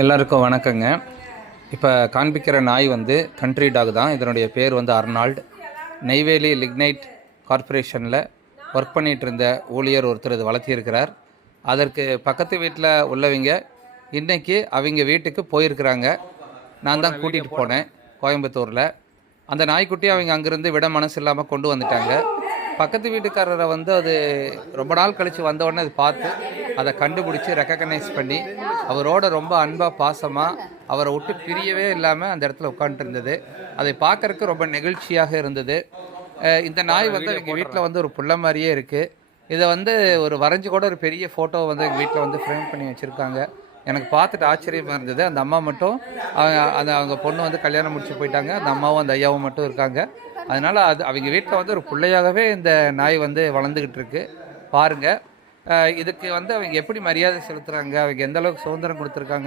எல்லாருக்கும் வணக்கங்க. இப்போ காண்பிக்கிற நாய் வந்து கண்ட்ரி டாக் தான். இதனுடைய பேர் வந்து அர்னால்ட். நெய்வேலி லிக்னைட் கார்ப்பரேஷனில் ஒர்க் பண்ணிகிட்டு இருந்த ஊழியர் ஒருத்தர் இது வளர்த்தியிருக்கிறார். அதற்கு பக்கத்து வீட்டில் உள்ளவங்க இன்றைக்கி அவங்க வீட்டுக்கு போயிருக்கிறாங்க. நான் தான் கூட்டிகிட்டு போனேன் கோயம்புத்தூரில். அந்த நாய்க்குட்டி அவங்க அங்கேருந்து விட மனசு இல்லாமல் கொண்டு வந்துட்டாங்க. பக்கத்து வீட்டுக்காரரை வந்து அது ரொம்ப நாள் கழித்து வந்தவுடனே அது பார்த்து அதை கண்டுபிடிச்சி ரெக்கக்னைஸ் பண்ணி அவரோட ரொம்ப அன்பாக பாசமாக அவரை விட்டு பிரியவே இல்லாமல் அந்த இடத்துல உட்காந்துருந்தது. அதை பார்க்குறக்கு ரொம்ப நெகிழ்ச்சியாக இருந்தது. இந்த நாய் வந்து எங்கள் வீட்டில் வந்து ஒரு புள்ள மாதிரியே இருக்குது. இதை வந்து ஒரு வரைஞ்சி கூட ஒரு பெரிய ஃபோட்டோ வந்து எங்கள் வீட்டில் வந்து ஃப்ரேம் பண்ணி வச்சுருக்காங்க. எனக்கு பார்த்துட்டு ஆச்சரியமாக இருந்தது. அந்த அம்மா மட்டும் அவங்க பொண்ணு வந்து கல்யாணம் முடிச்சு போயிட்டாங்க. அந்த அம்மாவும் அந்த ஐயாவும் மட்டும் இருக்காங்க. அதனால் அவங்க வீட்டில் வந்து ஒரு பிள்ளையாகவே இந்த நாய் வந்து வளர்ந்துக்கிட்டு இருக்கு. பாருங்கள், இதுக்கு வந்து அவங்க எப்படி மரியாதை செலுத்துகிறாங்க, அவங்க எந்தளவுக்கு சுதந்திரம் கொடுத்துருக்காங்கன்னு